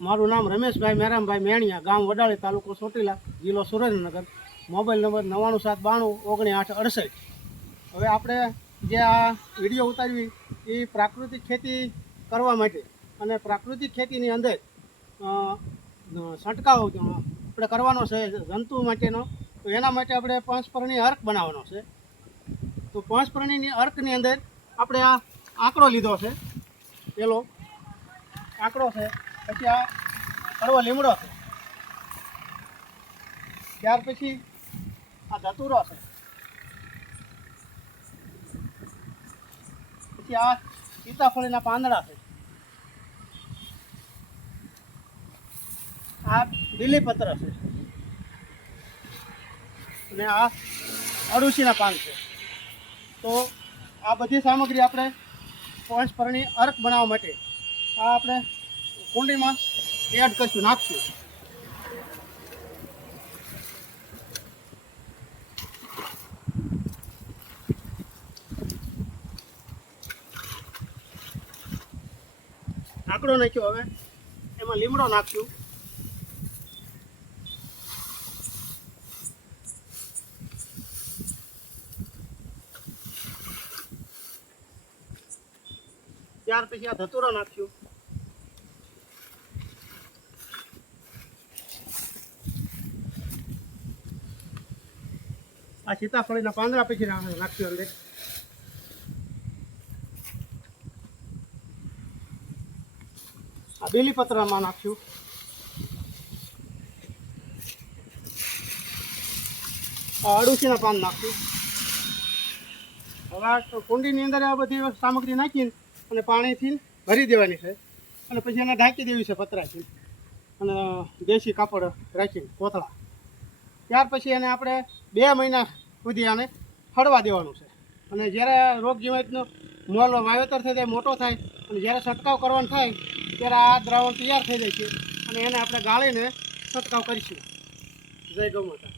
મારું નામ રમેશભાઈ મેરામભાઈ મેણિયા, ગામ વડાળી, તાલુકો ચોટીલા, જિલ્લો સુરેન્દ્રનગર, મોબાઈલ નંબર 9792 99 68. હવે આપણે જે આ વિડીયો ઉતારવી એ પ્રાકૃતિક ખેતી કરવા માટે અને પ્રાકૃતિક ખેતીની અંદર છંટકાવ આપણે કરવાનો છે જંતુ માટેનો. તો એના માટે આપણે પંચપર્ણી અર્ક બનાવવાનો છે. તો પંચપર્ણીની અર્કની અંદર આપણે આ આંકડો લીધો છે, પેલો આંકડો છે, પછી આ કડવો લીમડો છે, ત્યાર પછી આ ધતુરો છે, પછી આ સીતાફળીના પાંદડા છે, આ બીલીપત્ર છે અને આ અળુસીના પાન છે. તો આ બધી સામગ્રી આપણે પંચપર્ણી અર્ક બનાવવા માટે આ આપણે કુંડીમાં એડ કરશું, નાખશું. આંકડો નાખ્યો, હવે એમાં લીમડો નાખશું. ત્યાર પછી આ ધતુરો નાખશું. આ સીતાફળીના પાંદડા પછી નાખશું અંદર. આ બેલીપત્રમાં નાખશું. આ અળુસીના પાન નાખશું. હવે આ કુંડીની અંદર આ બધી સામગ્રી નાખીને અને પાણીથી ભરી દેવાની છે અને પછી એને ઢાંકી દેવી છે પતરાથી અને દેશી કાપડ રાખીને કોથળા. ત્યાર પછી એને આપણે 2 મહિના સુધી આને ફળવા દેવાનું છે. અને જ્યારે રોગ જીવાતનો મોલ વાવેતર થાય મોટો થાય અને જ્યારે છંટકાવ કરવાનો થાય ત્યારે આ દ્રાવણ તૈયાર થઈ જાય છે અને એને આપણે ગાળીને છંટકાવ કરીશું. જય ગૌ માતા.